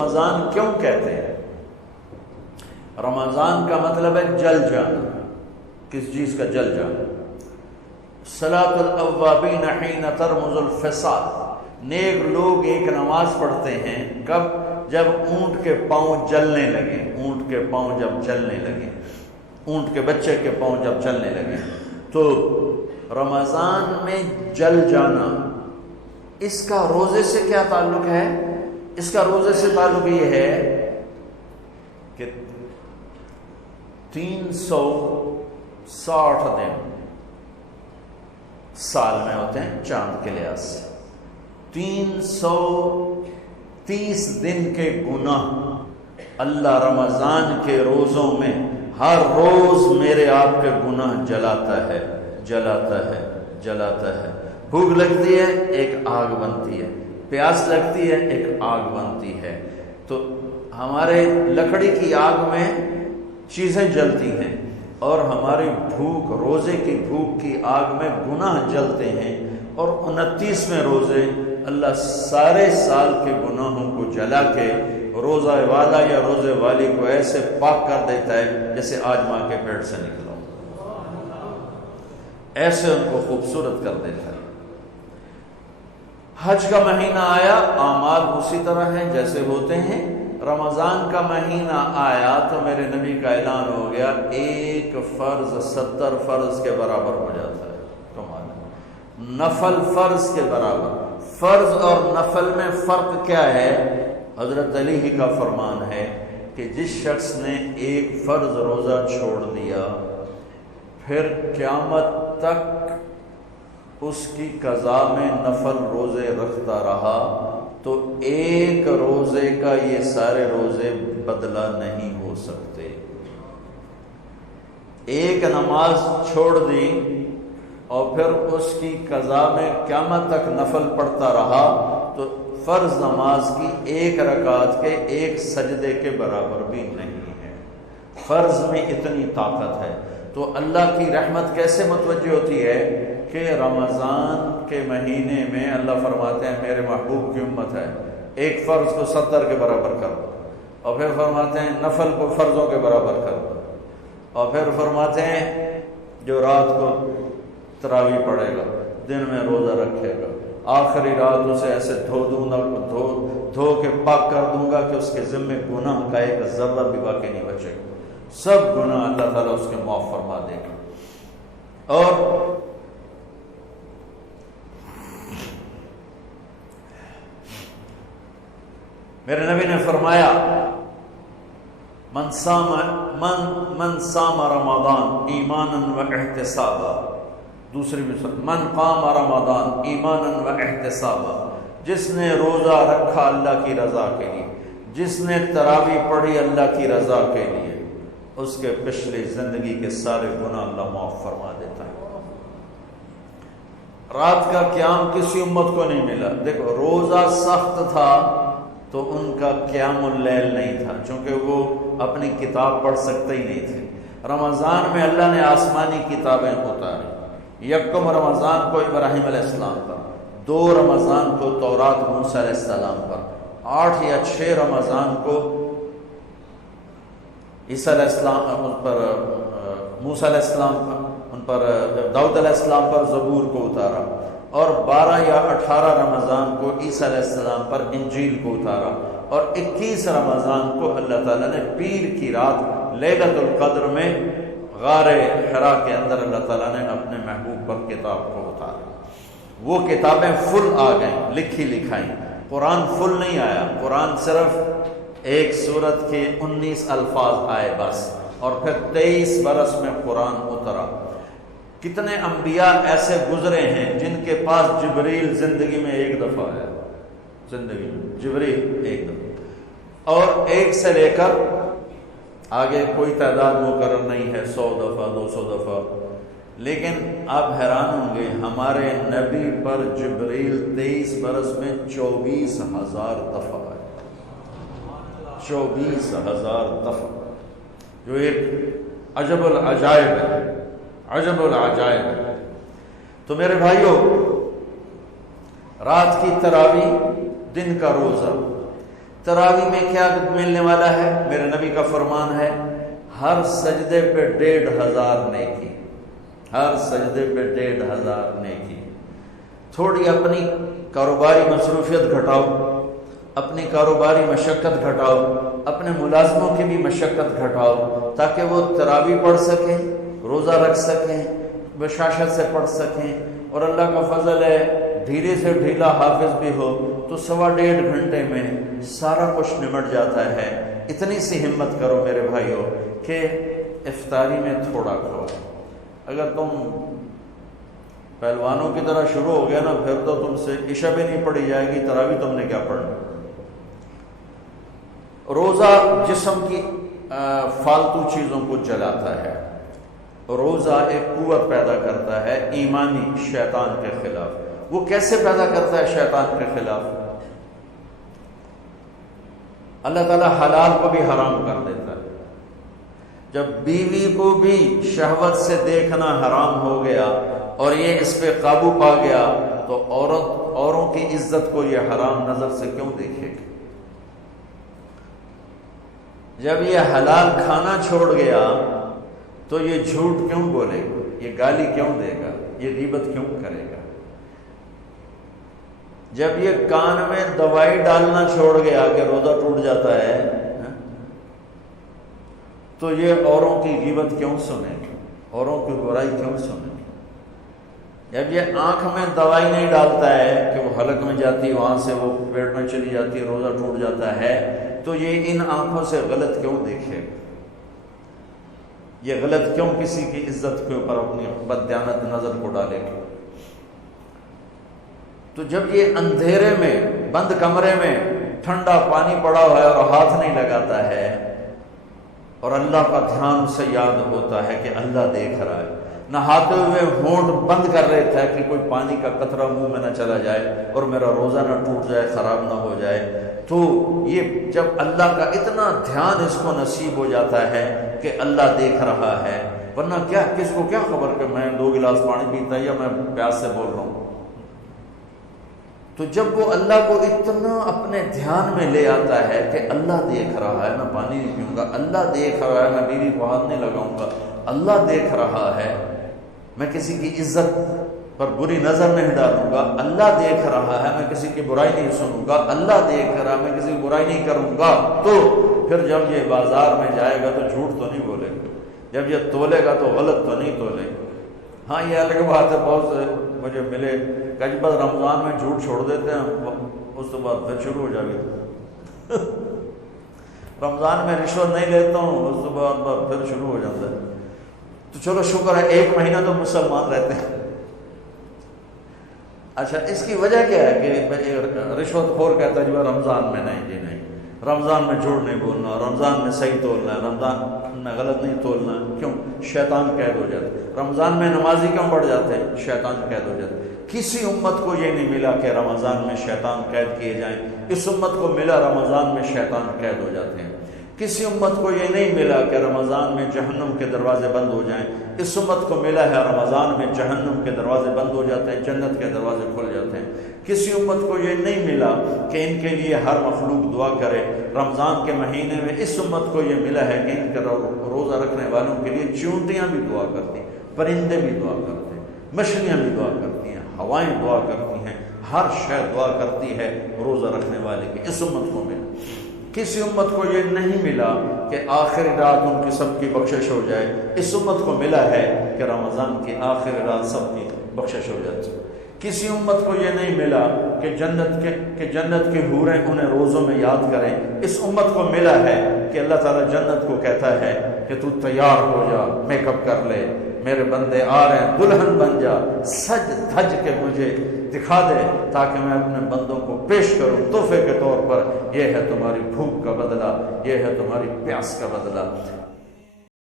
رمضان کیوں کہتے ہیں؟ رمضان کا مطلب ہے جل جانا. کس چیز کا جل جانا؟ صلاۃ الاوابین حین ترمز الفصال. نیک لوگ ایک نماز پڑھتے ہیں کب؟ جب اونٹ کے پاؤں جلنے لگے. اونٹ کے پاؤں جب چلنے لگے، اونٹ کے بچے کے پاؤں جب چلنے لگے. تو رمضان میں جل جانا، اس کا روزے سے کیا تعلق ہے؟ اس کا روزے سے تعلق یہ ہے کہ 360 دن سال میں ہوتے ہیں چاند کے لحاظ سے. 330 دن کے گناہ اللہ رمضان کے روزوں میں ہر روز میرے آپ کے گناہ جلاتا ہے، جلاتا ہے، جلاتا ہے. بھوک لگتی ہے، ایک آگ بنتی ہے. پیاس لگتی ہے، ایک آگ بنتی ہے. تو ہمارے لکڑی کی آگ میں چیزیں جلتی ہیں، اور ہماری بھوک، روزے کی بھوک کی آگ میں گناہ جلتے ہیں. اور 29ویں روزے اللہ سارے سال کے گناہوں کو جلا کے روزہ والا یا روزے والی کو ایسے پاک کر دیتا ہے جیسے آج ماں کے پیٹ سے نکلا، ایسے ان کو خوبصورت کر دیتا ہے. حج کا مہینہ آیا، اعمال اسی طرح ہیں جیسے ہوتے ہیں. رمضان کا مہینہ آیا تو میرے نبی کا اعلان ہو گیا، ایک فرض 70 فرض کے برابر ہو جاتا ہے. کمال. نفل فرض کے برابر. فرض اور نفل میں فرق کیا ہے؟ حضرت علی ہی کا فرمان ہے کہ جس شخص نے ایک فرض روزہ چھوڑ دیا، پھر قیامت تک اس کی قضا میں نفل روزے رکھتا رہا، تو ایک روزے کا یہ سارے روزے بدلہ نہیں ہو سکتے. ایک نماز چھوڑ دی اور پھر اس کی قضا میں قیامت تک نفل پڑھتا رہا، تو فرض نماز کی ایک رکعت کے ایک سجدے کے برابر بھی نہیں ہے. فرض میں اتنی طاقت ہے. تو اللہ کی رحمت کیسے متوجہ ہوتی ہے کہ رمضان کے مہینے میں اللہ فرماتے ہیں میرے محبوب کی امت ہے، ایک فرض کو 70 کے برابر کر دو، اور پھر فرماتے ہیں نفل کو فرضوں کے برابر کر دو، اور پھر فرماتے ہیں جو رات کو تراویح پڑھے گا، دن میں روزہ رکھے گا، آخری رات اسے ایسے دھو کے پاک کر دوں گا کہ اس کے ذمے گناہ کا ایک ذرہ بھی باقی نہیں بچے گا. سب گناہ اللہ تعالیٰ اس کے معاف فرما دے گا. اور میرے نبی نے فرمایا من صام رمضان ایمانا و احتسابا. دوسری بھی من قام رمضان ایمانا و احتسابا. جس نے روزہ رکھا اللہ کی رضا کے لیے، جس نے تراویح پڑھی اللہ کی رضا کے لیے، اس کے پچھلی زندگی کے سارے گناہ اللہ معاف فرما دیتا ہے. رات کا قیام کسی امت کو نہیں ملا. دیکھو روزہ سخت تھا تو ان کا قیام اللیل نہیں تھا، چونکہ وہ اپنی کتاب پڑھ سکتے ہی نہیں تھے. رمضان میں اللہ نے آسمانی کتابیں اتاری. یکم رمضان کو ابراہیم علیہ السلام پر، 2 رمضان کو تورات موسیٰ علیہ السلام پر، 8 یا 6 رمضان کو عیسیٰ علیہ السلام پر، موسیٰ علیہ السلام پر، ان پر داؤد علیہ السلام پر زبور کو اتارا، اور 12 یا 18 رمضان کو عیسیٰ علیہ السلام پر انجیل کو اتارا، اور 21 رمضان کو اللہ تعالیٰ نے پیر کی رات لیلۃ القدر میں غار حرا کے اندر اللہ تعالیٰ نے اپنے محبوب پر کتاب کو اتارا. وہ کتابیں فل آ گئیں، لکھی لکھائی. قرآن فل نہیں آیا. قرآن صرف ایک سورت کے 19 الفاظ آئے بس، اور پھر 23 برس میں قرآن اترا. کتنے انبیاء ایسے گزرے ہیں جن کے پاس جبریل زندگی میں ایک دفعہ آیا، زندگی میں جبریل ایک دفعہ، اور ایک سے لے کر آگے کوئی تعداد مقرر نہیں ہے، 100 دفعہ 200 دفعہ. لیکن آپ حیران ہوں گے ہمارے نبی پر جبریل 23 برس میں 24,000 دفعہ آئے. 24,000 دفعہ، جو ایک عجب العجائب ہے، عجب العجائب ہے. تو میرے بھائیوں، رات کی تراویح، دن کا روزہ، تراوی میں کیا ملنے والا ہے؟ میرے نبی کا فرمان ہے ہر سجدے پہ 1500 نیکی، ہر سجدے پہ 1500 نیکی۔ تھوڑی اپنی کاروباری مصروفیت گھٹاؤ، اپنی کاروباری مشقت گھٹاؤ، اپنے ملازموں کی بھی مشقت گھٹاؤ تاکہ وہ تراوی پڑھ سکیں، روزہ رکھ سکیں، بشاشت سے پڑھ سکیں، اور اللہ کا فضل ہے دھیرے سے ڈھیلا حافظ بھی ہو تو 1.5 گھنٹے میں سارا کچھ نمٹ جاتا ہے۔ اتنی سی ہمت کرو میرے بھائیوں کہ افطاری میں تھوڑا کھاؤ۔ اگر تم پہلوانوں کی طرح شروع ہو گیا نا، پھر تو تم سے عشاء بھی نہیں پڑھی جائے گی، تراوی تم نے کیا پڑھنا۔ روزہ جسم کی فالتو چیزوں کو جلاتا ہے، روزہ ایک قوت پیدا کرتا ہے ایمانی شیطان کے خلاف۔ وہ کیسے پیدا کرتا ہے شیطان کے خلاف؟ اللہ تعالیٰ حلال کو بھی حرام کر دیتا ہے۔ جب بیوی کو بھی شہوت سے دیکھنا حرام ہو گیا اور یہ اس پہ قابو پا گیا تو اوروں کی عزت کو یہ حرام نظر سے کیوں دیکھے گی؟ جب یہ حلال کھانا چھوڑ گیا تو یہ جھوٹ کیوں بولے گا، یہ گالی کیوں دے گا، یہ غیبت کیوں کرے گا؟ جب یہ کان میں دوائی ڈالنا چھوڑ گیا کہ روزہ ٹوٹ جاتا ہے تو یہ اوروں کی غیبت کیوں سنے گا، اوروں کی برائی کیوں سنے گا؟ جب یہ آنکھ میں دوائی نہیں ڈالتا ہے کہ وہ حلق میں جاتی ہے، وہاں سے وہ پیٹ میں چلی جاتی ہے، روزہ ٹوٹ جاتا ہے، تو یہ ان آنکھوں سے غلط کیوں دیکھے گا؟ یہ غلط کیوں کسی کی عزت کے اوپر اپنی بددیانت نظر کو ڈالے گا؟ تو جب یہ اندھیرے میں بند کمرے میں ٹھنڈا پانی پڑا ہوا ہے اور ہاتھ نہیں لگاتا ہے اور اللہ کا دھیان اسے یاد ہوتا ہے کہ اللہ دیکھ رہا ہے، نہاتے ہوئے ہونٹ بند کر رہے تھے کہ کوئی پانی کا قطرہ منہ میں نہ چلا جائے اور میرا روزہ نہ ٹوٹ جائے، خراب نہ ہو جائے، تو یہ جب اللہ کا اتنا دھیان اس کو نصیب ہو جاتا ہے کہ اللہ دیکھ رہا ہے، ورنہ کیا کس کو کیا خبر کہ میں 2 گلاس پانی پیتا یا میں پیاس سے بول رہا ہوں۔ تو جب وہ اللہ کو اتنا اپنے دھیان میں لے آتا ہے کہ اللہ دیکھ رہا ہے، میں پانی نہیں پیوں گا، اللہ دیکھ رہا ہے، میں بیوی کو ہاتھ نہیں لگاؤں گا، اللہ دیکھ رہا ہے، میں کسی کی عزت پر بری نظر نہیں ڈالوں گا، اللہ دیکھ رہا ہے، میں کسی کی برائی نہیں سنوں گا، اللہ دیکھ رہا ہے، میں کسی کی برائی نہیں کروں گا، تو پھر جب یہ بازار میں جائے گا تو جھوٹ تو نہیں بولے گا، جب یہ تولے گا تو غلط تو نہیں تولے گا۔ ہاں یہ الگ بات ہے، بہت سے مجھے ملے کہ بس رمضان میں جھوٹ چھوڑ دیتے ہیں، اس کے بعد پھر شروع ہو جائے رمضان میں رشوت نہیں لیتا ہوں، اس کے بعد پھر شروع ہو جاتا ہے۔ تو چلو شکر ہے 1 مہینہ تو مسلمان رہتے ہیں۔ اچھا اس کی وجہ کیا ہے کہ رشوت خور کہتا ہے جی رمضان میں نہیں، جی نہیں، رمضان میں جھوٹ نہیں بولنا، رمضان میں صحیح تولنا ہے، رمضان میں غلط نہیں تولنا ہے۔ کیوں؟ شیطان قید ہو جاتا ہے۔ رمضان میں نمازی کیوں بڑھ جاتے ہیں؟ شیطان قید ہو جاتا ہے۔ کسی امت کو یہ نہیں ملا کہ رمضان میں شیطان قید کیے جائیں، اس امت کو ملا رمضان میں شیطان قید ہو جاتے ہیں۔ کسی امت کو یہ نہیں ملا کہ رمضان میں جہنم کے دروازے بند ہو جائیں، اس امت کو ملا ہے رمضان میں جہنم کے دروازے بند ہو جاتے ہیں، جنت کے دروازے کھل جاتے ہیں۔ کسی امت کو یہ نہیں ملا کہ ان کے لیے ہر مخلوق دعا کرے، رمضان کے مہینے میں اس امت کو یہ ملا ہے کہ ان کے روزہ رکھنے والوں کے لیے چیونٹیاں بھی دعا کرتی ہیں، پرندے بھی دعا کرتے ہیں، مچھلیاں بھی دعا کرتی ہیں، ہوائیں دعا کرتی ہیں، ہر شے دعا کرتی ہے روزہ رکھنے والے کی۔ اس امت کو ملا۔ کسی امت کو یہ نہیں ملا کہ آخری رات ان کی سب کی بخشش ہو جائے، اس امت کو ملا ہے کہ رمضان کی آخری رات سب کی بخشش ہو جاتی ہے۔ کسی امت کو یہ نہیں ملا کہ جنت کے حوریں انہیں روزوں میں یاد کریں، اس امت کو ملا ہے کہ اللہ تعالیٰ جنت کو کہتا ہے کہ تو تیار ہو جا، میک اپ کر لے، میرے بندے آ رہے ہیں، دلہن بن جا، سج دھج کے مجھے دکھا دے تاکہ میں اپنے بندوں کو پیش کروں تحفے کے طور پر۔ یہ ہے تمہاری بھوک کا بدلہ، یہ ہے تمہاری پیاس کا بدلہ۔